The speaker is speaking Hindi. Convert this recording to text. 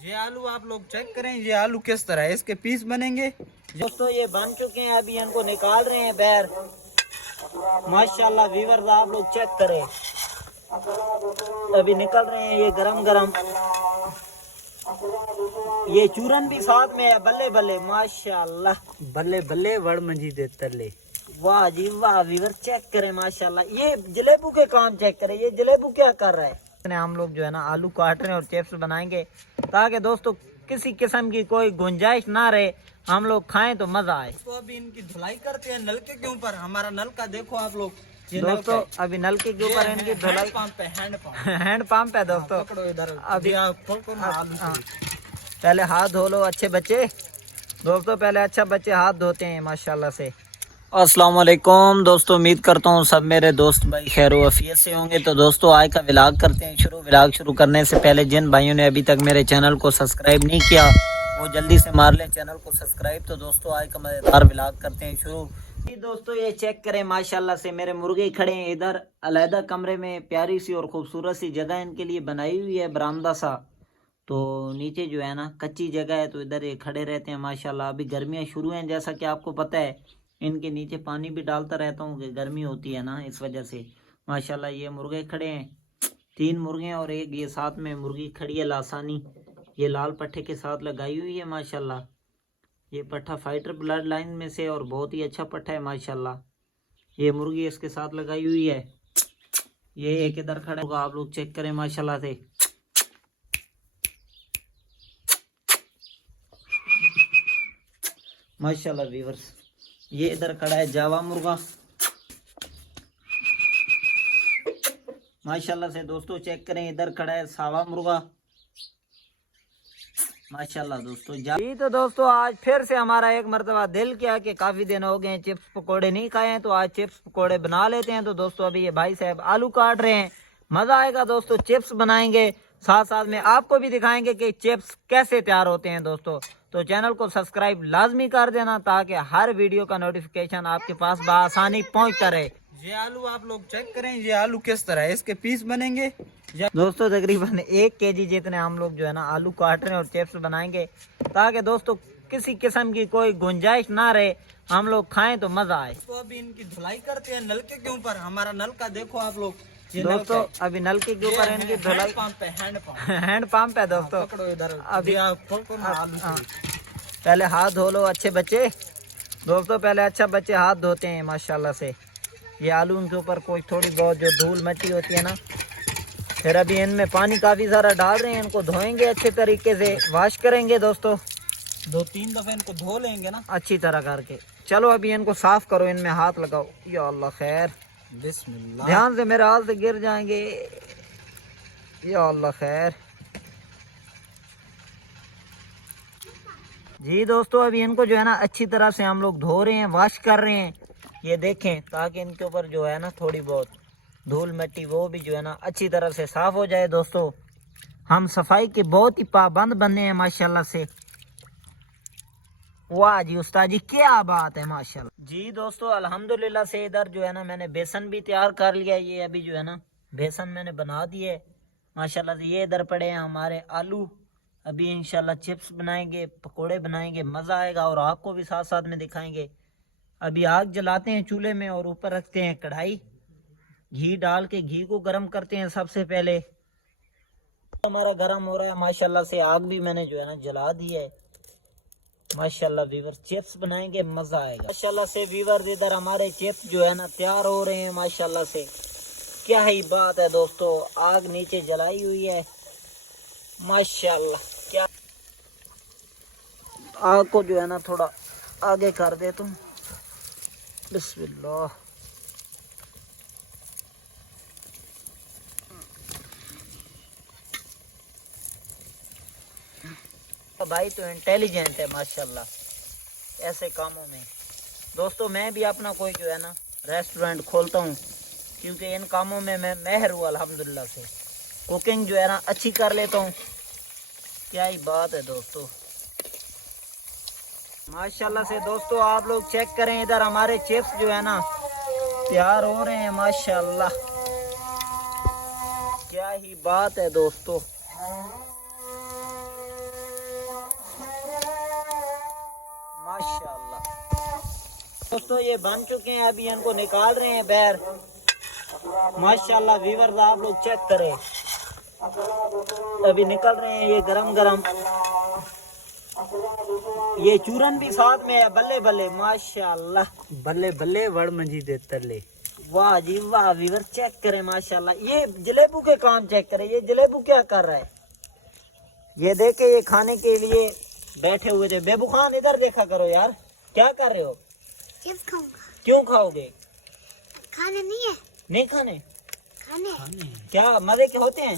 ये आलू आप लोग चेक करें, ये आलू किस तरह है, इसके पीस बनेंगे। दोस्तों ये बन चुके हैं, अभी इनको निकाल रहे हैं बाहर। माशाल्लाह व्यूअर्स आप लोग चेक करें, अभी निकल रहे हैं ये गरम गरम। ये चूरन भी साथ में है, बल्ले बल्ले माशाल्लाह, बल्ले बल्ले वड़ मंजी दे तले। वाह जी वाह व्यूअर्स चेक करें माशाल्लाह। ये जलेबू के काम चेक करें, ये जलेबू क्या कर रहा है। हम लोग जो है ना आलू काट रहे हैं और चिप्स बनाएंगे, ताकि दोस्तों किसी किस्म की कोई गुंजाइश ना रहे, हम लोग खाएं तो मजा आए। तो अभी इनकी धुलाई करते हैं नलके के ऊपर। हमारा नलका देखो आप लोग, ये दोस्तों अभी नलके के ऊपर इनकी धुलाई, हैंड पंप है दोस्तों। अभी पहले हाथ धो लो अच्छे बच्चे। दोस्तों पहले अच्छा बच्चे हाथ धोते हैं माशाल्लाह से। अस्सलाम वालेकुम दोस्तों, उम्मीद करता हूँ सब मेरे दोस्त भाई खैर वफियत से होंगे। तो दोस्तों आज का व्लॉग करते हैं शुरू। व्लॉग शुरू करने से पहले जिन भाइयों ने अभी तक मेरे चैनल को सब्सक्राइब नहीं किया वो जल्दी से मार लें चैनल को सब्सक्राइब। तो दोस्तों आज का मजेदार व्लॉग करते हैं शुरू। दोस्तों ये चेक करें माशाल्लाह से, मेरे मुर्गे खड़े हैं इधर अलहदा कमरे में। प्यारी सी और खूबसूरत सी जगह इनके लिए बनाई हुई है, बरामदा सा। तो नीचे जो है ना कच्ची जगह है, तो इधर ये खड़े रहते हैं माशाल्लाह। अभी गर्मियाँ शुरू हैं, जैसा कि आपको पता है। इनके नीचे पानी भी डालता रहता हूँ कि गर्मी होती है ना, इस वजह से माशाल्लाह। ये मुर्गे खड़े हैं, 3 मुर्गे हैं और एक ये साथ में मुर्गी खड़ी है लासानी। ये लाल पट्टे के साथ लगाई हुई है माशाल्लाह। ये पट्टा फाइटर ब्लड लाइन में से और बहुत ही अच्छा पट्टा है माशाल्लाह। ये मुर्गी इसके साथ लगाई हुई है। ये एक इधर खड़ा होगा, आप लोग चेक करें माशाल्लाह से। माशाल्लाह व्यूअर्स, ये इधर खड़ा है जावा मुर्गा माशाल्लाह से। दोस्तों चेक करें, इधर खड़ा है सावा मुर्गा माशाल्लाह दोस्तों। जी तो दोस्तों आज फिर से हमारा एक मर्तबा दिल किया कि काफी दिन हो गए चिप्स पकोड़े नहीं खाए हैं, तो आज चिप्स पकोड़े बना लेते हैं। तो दोस्तों अभी ये भाई साहब आलू काट रहे हैं, मजा आएगा दोस्तों। चिप्स बनाएंगे, साथ साथ में आपको भी दिखाएंगे कि चिप्स कैसे तैयार होते हैं दोस्तों। तो चैनल को सब्सक्राइब लाजमी कर देना, ताकि हर वीडियो का नोटिफिकेशन आपके पास बआसानी पहुंचता रहे। ये आलू आप लोग चेक करें, ये आलू किस तरह है, इसके पीस बनेंगे। दोस्तों तकरीबन 1 केजी जितने हम लोग जो है ना आलू काट रहे हैं और चिप्स बनाएंगे, ताकि दोस्तों किसी किस्म की कोई गुंजाइश ना रहे, हम लोग खाएं तो मजा आए। तो अभी इनकी धुलाई करते हैं नलके के ऊपर। हमारा नलका देखो आप लोग, दोस्तों अभी नलके के ऊपर इनकी धुलाई, हैंड पंप है दोस्तों। अभी पहले हाथ धो लो अच्छे बच्चे। दोस्तों पहले अच्छा बच्चे हाथ धोते हैं माशाल्लाह से। ये आलू के ऊपर कोई थोड़ी बहुत जो धूल मिट्टी होती है ना, फिर अभी इनमें पानी काफी सारा डाल रहे हैं। इनको धोएंगे अच्छे तरीके से, वॉश करेंगे दोस्तों, 2-3 दफे इनको धो लेंगे ना अच्छी तरह करके। चलो अभी इनको साफ करो, इनमें हाथ लगाओ। या अल्लाह खैर, बिस्मिल्लाह, ध्यान से, मेरे हाथ से गिर जाएंगे। या अल्लाह खैर। जी दोस्तों अभी इनको जो है ना अच्छी तरह से हम लोग धो रहे हैं, वॉश कर रहे हैं। ये देखें, ताकि इनके ऊपर जो है ना थोड़ी बहुत धूल मिट्टी वो भी जो है ना अच्छी तरह से साफ हो जाए। दोस्तों हम सफाई के बहुत ही पाबंद बने हैं माशाल्लाह से। वाह जी उस्ताद जी, क्या बात है माशाल्लाह। जी दोस्तों अल्हम्दुलिल्लाह से इधर जो है ना मैंने बेसन भी तैयार कर लिया। ये अभी जो है ना बेसन मैंने बना दिए माशाल्लाह से। ये इधर पड़े हैं हमारे आलू। अभी इंशाल्लाह चिप्स बनाएंगे, पकोड़े बनाएंगे, मज़ा आएगा और आपको भी साथ साथ में दिखाएंगे। अभी आग जलाते हैं चूल्हे में और ऊपर रखते हैं कढ़ाई, घी डाल के घी को गर्म करते हैं सबसे पहले। हमारा गर्म हो रहा है माशाल्लाह से, आग भी मैंने जो है ना जला दी है माशाल्लाह। वीवर चिप्स बनाएंगे, मजा आएगा माशाल्लाह से। वीवर इधर हमारे चिप्स जो है ना तैयार हो रहे हैं माशाल्लाह से। क्या ही बात है दोस्तों, आग नीचे जलाई हुई है माशाल्लाह। क्या आग को जो है ना थोड़ा आगे कर दे तुम। बिस्मिल्लाह। भाई तो इंटेलिजेंट है माशाल्लाह ऐसे कामों में। दोस्तों मैं भी अपना कोई जो है ना रेस्टोरेंट खोलता हूँ, क्योंकि इन कामों में मैं माहिर हूँ अल्हम्दुलिल्लाह से। कुकिंग जो है ना अच्छी कर लेता हूँ। क्या ही बात है दोस्तों माशाल्लाह से। दोस्तों आप लोग चेक करें, इधर हमारे चिप्स जो है ना तैयार हो रहे हैं माशाल्लाह। क्या ही बात है दोस्तों। दोस्तों ये बन चुके हैं, अभी इनको निकाल रहे हैं बाहर। माशाल्लाह व्यूअर्स आप लोग चेक करें, अभी निकल रहे हैं ये गरम गरम। ये चूरन भी साथ में है। बल्ले बल्ले माशाल्लाह, बल्ले बल्ले वड़ मंजी दे तले। वाह जी वाह व्यूअर्स चेक करें माशाल्लाह। ये जलेबू के काम चेक करें, ये जलेबू क्या कर रहा है। ये देखे ये खाने के लिए बैठे हुए थे। बेबू खान इधर देखा करो यार, क्या कर रहे हो। चिप्स खाऊंगा। क्यों खाओगे। खाने नहीं है। नहीं खाने, खाने क्या मजे के होते हैं।